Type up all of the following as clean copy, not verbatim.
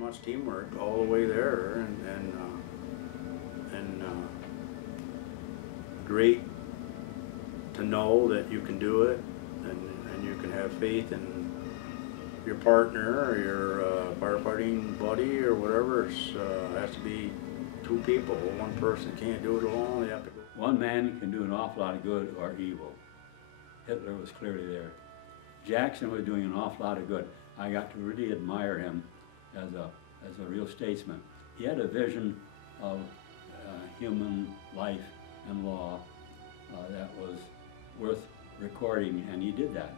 much teamwork all the way there, and great to know that you can do it, and you can have faith in your partner or your firefighting buddy or whatever. It has to be two people. One person can't do it alone. They have to go. One man can do an awful lot of good or evil. Hitler was clearly there. Jackson was doing an awful lot of good. I got to really admire him as a real statesman. He had a vision of human life and law that was worth recording, and he did that.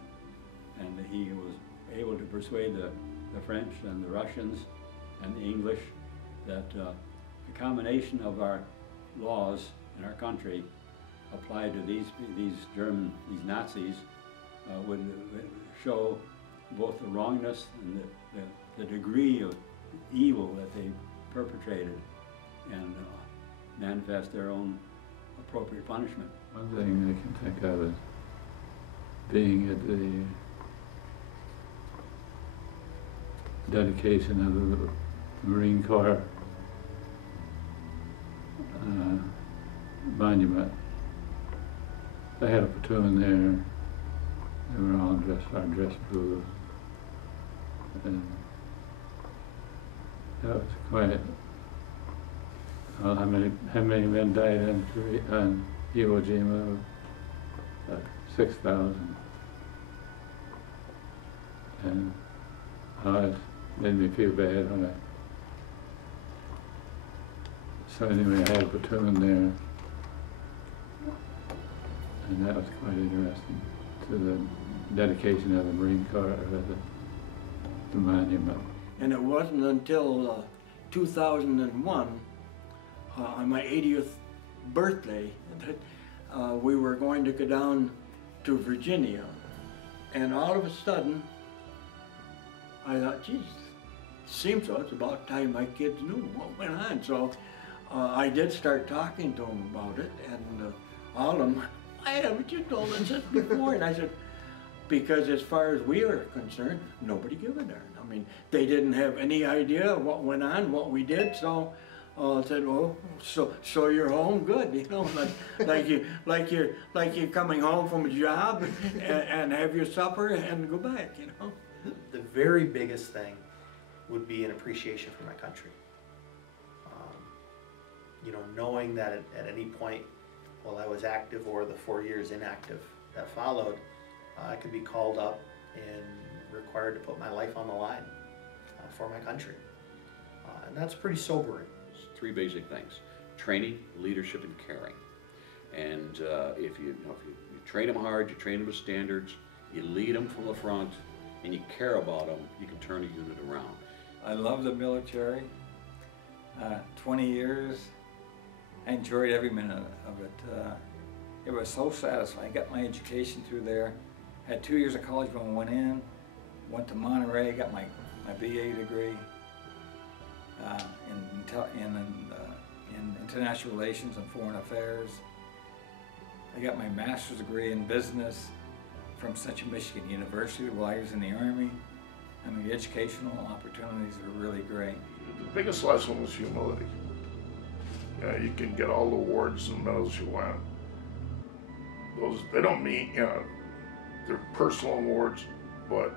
And he was able to persuade the French and the Russians and the English that the combination of our laws in our country applied to these Nazis would show both the wrongness and the degree of evil that they perpetrated, and manifest their own appropriate punishment. One thing I can think of is being at the dedication of the Marine Corps monument. They had a platoon there. They were all dressed blue, and that was quite. Well, how many men died on Iwo Jima? 6,000, and it made me feel bad when So anyway, I had a platoon there, and that was quite interesting. To the dedication of the Marine Corps, the monument. And it wasn't until 2001, on my 80th birthday, that we were going to go down to Virginia. And all of a sudden, I thought, geez, seems so, it's about time my kids knew what went on. So I did start talking to them about it, and all of them, why haven't you told us this before? And I said, because as far as we are concerned, nobody gave a darn. I mean, they didn't have any idea what went on, what we did, so I said, well, so you're home, good, you know, like you're coming home from a job and have your supper and go back, you know. The very biggest thing would be an appreciation for my country. You know, knowing that at any point while I was active or the 4 years inactive that followed, I could be called up and required to put my life on the line for my country. And that's pretty sobering. Three basic things: training, leadership, and caring. And if you train them hard, you train them to standards, you lead them from the front, and you care about them, you can turn a unit around. I love the military. 20 years. I enjoyed every minute of it. It was so satisfying. I got my education through there. Had 2 years of college when I went in. Went to Monterey, got my BA degree in international relations and foreign affairs. I got my master's degree in business from Central Michigan University while I was in the Army. I mean, the educational opportunities were really great. The biggest lesson was humility. You can get all the awards and medals you want. They don't mean, they're personal awards, but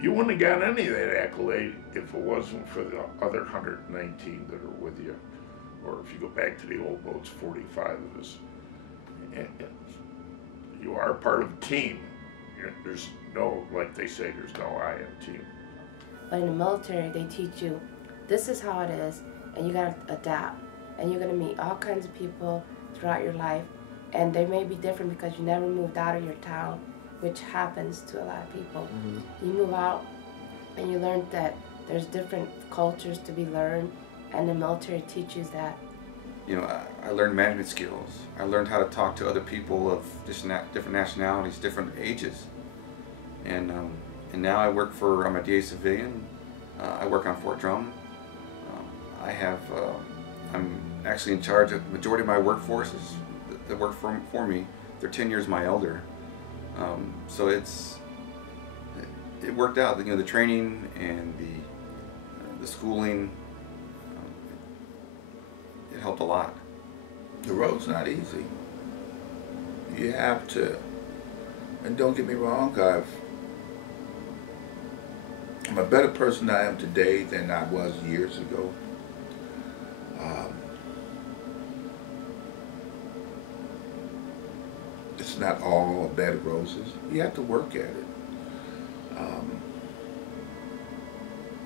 you wouldn't have gotten any of that accolade if it wasn't for the other 119 that are with you. Or if you go back to the old boats, 45 of us. And you are part of a team. There's no, like they say, there's no I in team. But in the military, they teach you, this is how it is, and you gotta adapt. And you're gonna meet all kinds of people throughout your life, and they may be different because you never moved out of your town, which happens to a lot of people. Mm-hmm. You move out, and you learn that there's different cultures to be learned, and the military teaches that. You know, I learned management skills. I learned how to talk to other people of different nationalities, different ages. And now I work for, I'm a DA civilian. I work on Fort Drum. I'm actually in charge of the majority of my workforce that work for me. They're 10 years my elder. So it worked out. You know, the training and the schooling, it helped a lot. The road's not easy. You have to, and don't get me wrong, I'm a better person I am today than I was years ago. It's not all a bed of roses. You have to work at it.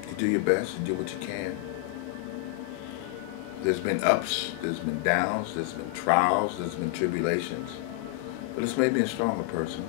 You do your best and do what you can. There's been ups, there's been downs, there's been trials, there's been tribulations, but it's made me a stronger person.